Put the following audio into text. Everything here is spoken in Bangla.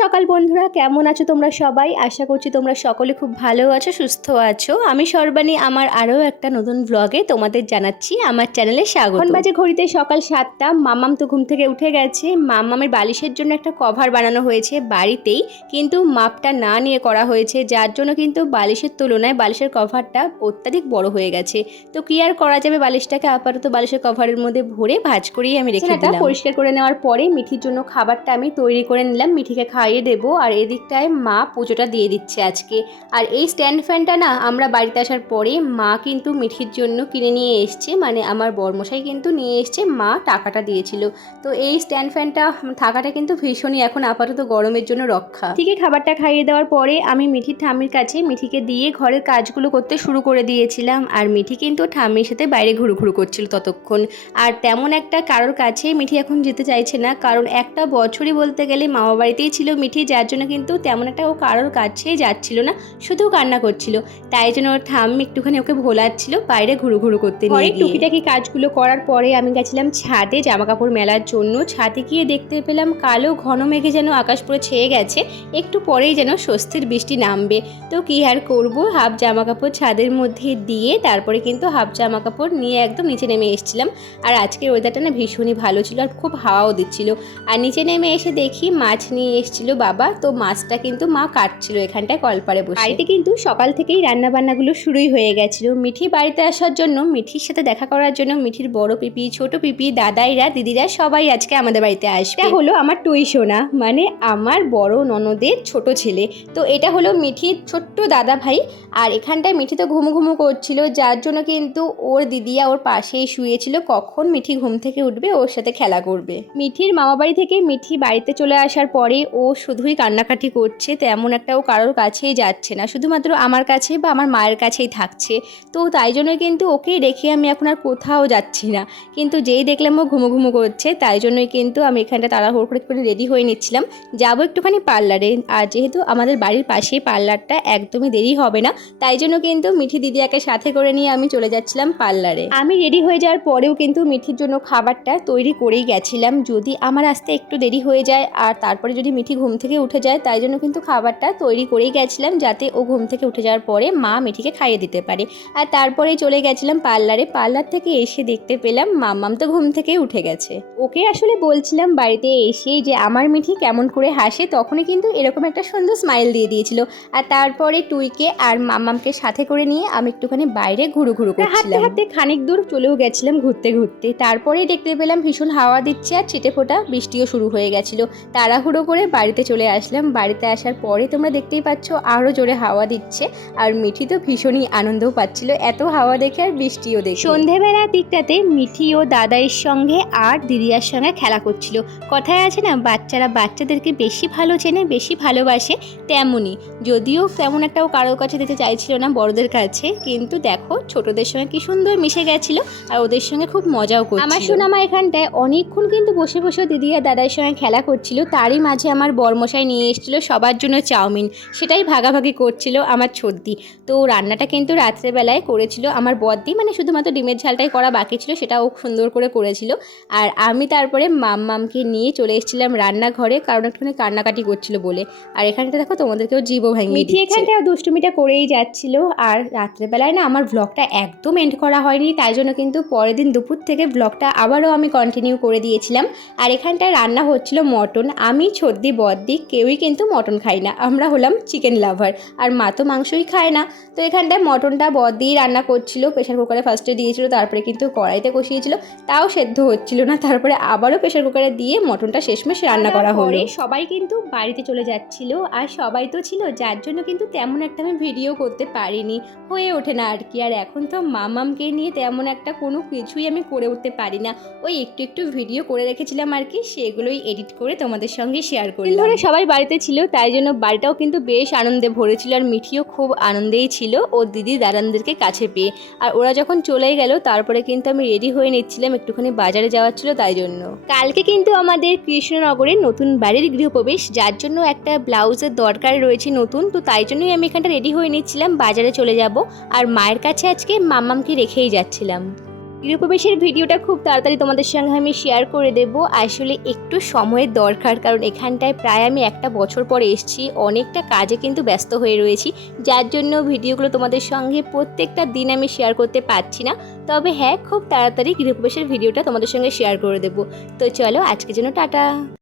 সকাল বন্ধুরা, কেমন আছো তোমরা সবাই? আশা করছি তোমরা সকলে খুব ভালো আছো, সুস্থ আছো। আমি সর্বাণী আমার আরও একটা নতুন ব্লগে তোমাদের জানাচ্ছি আমার চ্যানেলে স্বাগত। এখন বাজে ঘড়িতে সকাল 7টা। মাম্মাম তো ঘুম থেকে উঠে গেছে। মাম্মামের বালিশের জন্য একটা কভার বানানো হয়েছে বাড়িতেই, কিন্তু মাপটা না নিয়ে করা হয়েছে, যার জন্য কিন্তু বালিশের তুলনায় বালিশের কভারটা অত্যাধিক বড় হয়ে গেছে। তো কি আর করা যাবে, বালিশটাকে আপাতত বালিশের কভারের মধ্যে ভরে ভাঁজ করেই আমি রেখে দিলাম। পরিষ্কার করে নেওয়ার পরে মিঠির জন্য খাবারটা আমি তৈরি করে নিলাম, মিঠিকে খাইয়ে দেবো। আর এদিকটায় মা পুজোটা দিয়ে দিচ্ছে আজকে। আর এই স্ট্যান্ড ফ্যানটা না আমরা বাড়িতে আসার পরে মা কিন্তু মিঠির জন্য কিনে নিয়ে এসছে, মানে আমার বরমশাই কিন্তু নিয়ে এসছে, মা টাকাটা দিয়েছিল। তো এই স্ট্যান্ড ফ্যানটা থাকাটা কিন্তু ভীষণই এখন আপাতত গরমের জন্য রক্ষা। ঠিক খাবারটা খাইয়ে দেওয়ার পরে আমি মিঠির ঠাম্মির কাছে মিঠিকে দিয়ে ঘরের কাজগুলো করতে শুরু করে দিয়েছিলাম। আর মিঠি কিন্তু ঠাম্মির সাথে বাইরে ঘুরু করছিল ততক্ষণ। আর তেমন একটা কারোর কাছে মিঠি এখন যেতে চাইছে না, কারণ একটা বছরই বলতে গেলে মামা বাড়িতেই ছিল মিঠি, যার জন্য কিন্তু তেমন একটা ও কারোর কাছেই যাচ্ছিল না, শুধু কান্না করছিল। তাই জন্য ওর ঠাম্মি একটুখানি ওকে ভোলাচ্ছিল বাইরে ঘুরু করতে নিয়ে। টুকিটাকি কাজগুলো করার পরে আমি গেছিলাম ছাদে জামা কাপড় মেলার জন্য। ছাদে গিয়ে দেখতে পেলাম কালো ঘন মেঘে যেন আকাশ পুরো ছেয়ে গেছে, একটু পরেই যেন স্বস্তির বৃষ্টি নামবে। তো কি আর করবো, হাফ জামা কাপড় ছাদের মধ্যে দিয়ে তারপরে কিন্তু হাফ জামা কাপড় নিয়ে একদম নিচে নেমে এসেছিলাম। আর আজকের ওয়েদারটা না ভীষণই ভালো ছিল, আর খুব হাওয়াও দিচ্ছিল। আর নিচে নেমে এসে দেখি মাছ নিয়ে এসেছিল বাবা, তো মাছটা কিন্তু মা কাটছিল এখানটায় কলপারে বসে। বাড়িতে কিন্তু সকাল থেকেই রান্না বান্নাগুলো শুরুই হয়ে গেছিল। মিঠি বাড়িতে আসার জন্য, মিঠির সাথে দেখা করার জন্য মিঠির বড় পিপি, ছোট পিপি, দাদাইরা, দিদিরা সবাই আজকে আমাদের বাড়িতে আসবে। এটা হলো আমার টুই সোনা, মানে আমার বড় ননদের ছোট ছেলে। তো এটা হলো মিঠির ছোট্ট দাদা ভাই। আর এখানটায় মিঠি তো ঘুমু করছিল, যার জন্য কিন্তু ওর দিদিয়া ওর পাশেই শুয়েছিল, কখন মিঠি ঘুম থেকে উঠবে ওর সাথে খেলা করবে। মিঠির মামাবাড়ি থেকে মিঠি বাড়িতে চলে আসার পরে ও শুধুই কান্নাকাটি করছে, তেমন একটা ও কারোর কাছেই যাচ্ছে না, শুধুমাত্র আমার কাছে বা আমার মায়ের কাছেই থাকছে। তো তাই জন্য কিন্তু ওকে রেখে আমি এখন আর কোথাও যাচ্ছি না। কিন্তু যেই দেখলাম ও ঘুমু করছে, তাই জন্যই কিন্তু আমি এখানটা তাড়াহুড়ো করে রেডি হয়ে নিচ্ছিলাম, যাবো একটুখানি পার্লারে। আর যেহেতু আমাদের বাড়ির পাশেই পার্লারটা, একদমই দেরি হবে না, তাই জন্য কিন্তু মিঠি দিদিয়াকে সাথে করে নিয়ে আমি চলে যাচ্ছিলাম পার্লারে। আমি রেডি হয়ে যাওয়ার পরেও কিন্তু মিঠির জন্য খাবারটা তৈরি করেই গেছিলাম, যদি আমার আসতে একটু দেরি হয়ে যায় আর তারপরে যদি মিঠি ঘুম থেকে উঠে যায়, তাই জন্য কিন্তু খাবারটা তৈরি করেই গেছিলাম, যাতে ও ঘুম থেকে উঠে যাওয়ার পরে মা মিঠিকে খাইয়ে দিতে পারে। আর তারপরেই চলে গেছিলাম পার্লারে। পার্লার থেকে এসে দেখতে পেলাম মাম্মাম তো ঘুম থেকে উঠে গেছে। ওকে আসলে বলছিলাম বাড়িতে এসেই যে আমার মিঠি কেমন করে হাসে, তখনই কিন্তু এরকম একটা সুন্দর স্মাইল দিয়ে দিয়েছিল। আর তারপরে টুইকে আর মাম্মামকে সাথে করে নিয়ে আমি একটুখানি বাইরে ঘুরু করছিলাম। হাঁটতে খানিক দূর চলেও গেছিলাম ঘুরতে। তারপরেই দেখতে পেলাম ভীষণ হাওয়া দিচ্ছে আর ছিটে ফোটা বৃষ্টিও শুরু হয়ে গেছিল। তাড়াহুড়ো করে বাড়িতে চলে আসলাম। বাড়িতে আসার পরে তোমরা দেখতেই পাচ্ছ আরও জোরে হাওয়া দিচ্ছে, আর মিঠি তো ভীষণই আনন্দও পাচ্ছিল এত হাওয়া দেখে আর বৃষ্টিও দেখে। সন্ধেবেলার দিকটাতে মিঠি ও দাদাইয়ের সঙ্গে আর দিদিয়ার সঙ্গে খেলা করছিল। কথায় আছে না, বাচ্চারা বাচ্চাদেরকে বেশি ভালো চেনে, বেশি ভালোবাসে, তেমনই। যদিও তেমন একটাও কারোর কাছে দিতে চাইছিল না বড়দের কাছে, কিন্তু দেখো ছোটদের সঙ্গে কি সুন্দর মিশে গেছিল আর ওদের সঙ্গে খুব মজাও করছিল। আমার সোনামা এখানটায় অনেকক্ষণ কিন্তু বসে দিদি আর দাদার সঙ্গে খেলা করছিল। তারই মাঝে আমার বরমশাই নিয়ে এসেছিল সবার জন্য চাউমিন, সেটাই ভাগাভাগি করছিল আমার ছোদ্দি। তো রান্নাটা কিন্তু রাত্রেবেলায় করেছিল আমার বদ্দি, মানে শুধুমাত্র ডিমের ঝালটাই করা বাকি ছিল, সেটাও সুন্দর করে করেছিল। আর আমি তারপরে মাম্মামকে নিয়ে চলে এসেছিলাম রান্নাঘরে, কারণ একটুখানি কান্নাকাটি করছিল বলে। আর এখানটা দেখো তোমাদেরকেও জীবও ভাঙিয়ে মিঠি এখানটায় দুষ্টুমিটা করেই যাচ্ছিল। আর রাত্রেবেলায় না আমার ব্লগটা একদম এন্ড করা হয়নি, তাই জন্য কিন্তু পরের দিন দুপুর থেকে ব্লগটা আবারও আমি কন্টিনিউ করে দিয়েছিলাম। আর এখানটায় রান্না হচ্ছিল মটন। আমি ছোদ্দি বদ্দি কেউই কিন্তু মটন খাই না, আমরা হলাম চিকেন লাভার, আর মা তো মাংসই খায় না। তো এখানটায় মটনটা বদ্দিই রান্না করছিল, প্রেশার কুকারে ফার্স্টে দিয়েছিল, তারপরে কিন্তু কড়াইতে কষিয়েছিল, তাও সেদ্ধ হচ্ছিল না, তারপরে আবারও প্রেশার কুকারে দিয়ে মটনটা শেষমেশ রান্না করা হলো। সবাই কিন্তু বাড়িতে চলে যাচ্ছিল, আর সবাই তো ছিল, যার জন্য কিন্তু তেমন একটা আমি ভিডিও করতে পারিনি, হয়ে ওঠে না আর কি। আর এখন তো মামামকে নিয়ে তেমন একটা কোনো কিছুই আমি করে উঠতে পারি না, ওই একটু ভিডিও করে রেখেছিলাম আর কি, সেগুলোই এডিট করে তোমাদের সঙ্গে শেয়ার করি। ধরে সবাই বাড়িতে ছিল, তাই জন্য বাড়িটাও কিন্তু বেশ আনন্দে ভরেছিল, আর মিঠিও খুব আনন্দেই ছিল ও দিদি দাদানদেরকে কাছে পেয়ে। আর ওরা যখন চলেই গেল, তারপরে কিন্তু আমি রেডি হয়ে নিচ্ছিলাম, একটুখানি বাজারে যাওয়ার ছিল, তাই জন্য। কালকে কিন্তু আমাদের কৃষ্ণনগরে নতুন বাড়ির গৃহপ্রবেশ, যার জন্য একটা ব্লাউজের দরকার রয়েছে নতুন, তো তাই জন্যই আমি এখানটা রেডি হয়ে নিচ্ছিলাম, বাজারে চলে যাব। আর মায়ের কাছে আজকে মাম্মামকে রেখেই যাচ্ছিলাম। গৃহপ্রবেশের ভিডিওটা খুব তাড়াতাড়ি তোমাদের সঙ্গে আমি শেয়ার করে দেব। আসলে একটু সময়ের দরকার, কারণ এখানটায় প্রায় আমি একটা বছর পরে এসেছি, অনেকটা কাজে কিন্তু ব্যস্ত হয়ে রয়েছি, যার জন্য ভিডিওগুলো তোমাদের সঙ্গে প্রত্যেকটা দিন আমি শেয়ার করতে পারছি না। তবে হ্যাঁ, খুব তাড়াতাড়ি গৃহপ্রবেশের ভিডিওটা তোমাদের সঙ্গে শেয়ার করে দেব। তো চলো আজকের জন্য টাটা।